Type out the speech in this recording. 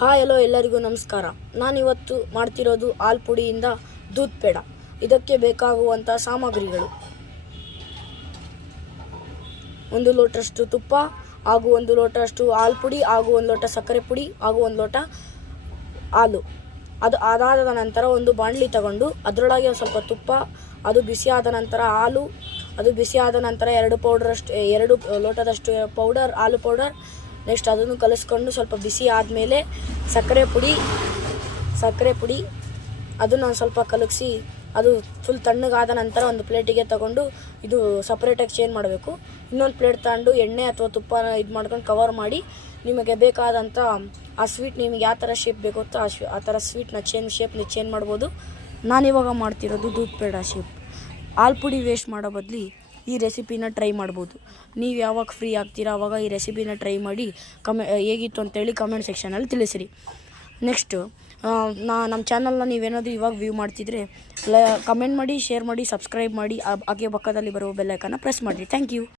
Hi, hello, ಎಲ್ಲರಿಗೂ ನಮಸ್ಕಾರ. ನಾನಿವತ್ತು ಮಾಡ್ತಿರೋದು ಹಾಲು ಪುಡಿಯಿಂದ ದೂದ್ ಪೇಡ. ಇದಕ್ಕೆ ಬೇಕಾಗುವಂಥ ಸಾಮಗ್ರಿಗಳು. ಒಂದು ಲೋಟಷ್ಟು ತುಪ್ಪ, ಹಾಗೂ ಒಂದು ಲೋಟಷ್ಟು ಹಾಲು ಪುಡಿ ಹಾಗೂ ಒಂದು ಲೋಟ ಸಕ್ಕರೆ ಪುಡಿ, ಹಾಗೂ ಒಂದು ಲೋಟ ಹಾಲು. ಅದು ಅದಾದ ನಂತರ ಒಂದು ಬಾಣಲಿ ತಗೊಂಡು ಅದರೊಳಗೆ ಸ್ವಲ್ಪ ತುಪ್ಪ, ಅದು ಬಿಸಿಯಾದ ನಂತರ ಹಾಲು, ಅದು ಬಿಸಿಯಾದ ನಂತರ ಎರಡು ಪೌಡರಷ್ಟು, ಎರಡು ಲೋಟದಷ್ಟು ಪೌಡರ್ ಹಾಲು ಪೌಡರ್ ನೆಕ್ಸ್ಟ್ ಅದನ್ನು ಕಲಿಸ್ಕೊಂಡು ಸ್ವಲ್ಪ ಬಿಸಿ ಆದಮೇಲೆ ಸಕ್ಕರೆ ಪುಡಿ ಸಕ್ಕರೆ ಪುಡಿ ಅದನ್ನು ಒಂದು ಸ್ವಲ್ಪ ಕಲಗಿಸಿ, ಅದು ಫುಲ್ ತಣ್ಣಗಾದ ನಂತರ ಒಂದು ಪ್ಲೇಟಿಗೆ ತಗೊಂಡು ಇದು ಸಪ್ರೇಟಾಗಿ ಚೇಂಜ್ ಮಾಡಬೇಕು. ಇನ್ನೊಂದು ಪ್ಲೇಟ್ ತಗೊಂಡು ಎಣ್ಣೆ ಅಥವಾ ತುಪ್ಪ ಇದು ಮಾಡ್ಕೊಂಡು ಕವರ್ ಮಾಡಿ, ನಿಮಗೆ ಬೇಕಾದಂಥ ಆ ಸ್ವೀಟ್ ನಿಮಗೆ ಯಾವ ಥರ ಶೇಪ್ ಬೇಕು ಅಂತ ಆ ಆ ಥರ ಸ್ವೀಟ್ನ ಚೇಂಜ್ ನೀವು ಚೇಂಜ್ ಮಾಡ್ಬೋದು. ನಾನಿವಾಗ ಮಾಡ್ತಿರೋದು ದೂದ್ ಪೇಡ ಶೇಪ್ ಹಾಲು ಪುಡಿ ವೇಸ್ಟ್ ಮಾಡೋ ಬದಲಿ ಈ ರೆಸಿಪಿನ ಟ್ರೈ ಮಾಡ್ಬೋದು. ನೀವು ಯಾವಾಗ ಫ್ರೀ ಆಗ್ತೀರಾ ಆವಾಗ ಈ ರೆಸಿಪಿನ ಟ್ರೈ ಮಾಡಿ ಕಮೆ ಹೇಗಿತ್ತು ಅಂತೇಳಿ ಕಮೆಂಟ್ ಸೆಕ್ಷನಲ್ಲಿ ತಿಳಿಸಿರಿ. ನೆಕ್ಸ್ಟು ನಾ ನಮ್ಮ ಚಾನಲ್ನ ನೀವೇನಾದರೂ ಇವಾಗ ವ್ಯೂ ಮಾಡ್ತಿದ್ರೆ ಕಮೆಂಟ್ ಮಾಡಿ ಶೇರ್ ಮಾಡಿ ಸಬ್ಸ್ಕ್ರೈಬ್ ಮಾಡಿ ಹಾಗೆ ಪಕ್ಕದಲ್ಲಿ ಬರುವ ಬೆಲ್ಲೈಕನ್ನ ಪ್ರೆಸ್ ಮಾಡಿರಿ. Thank you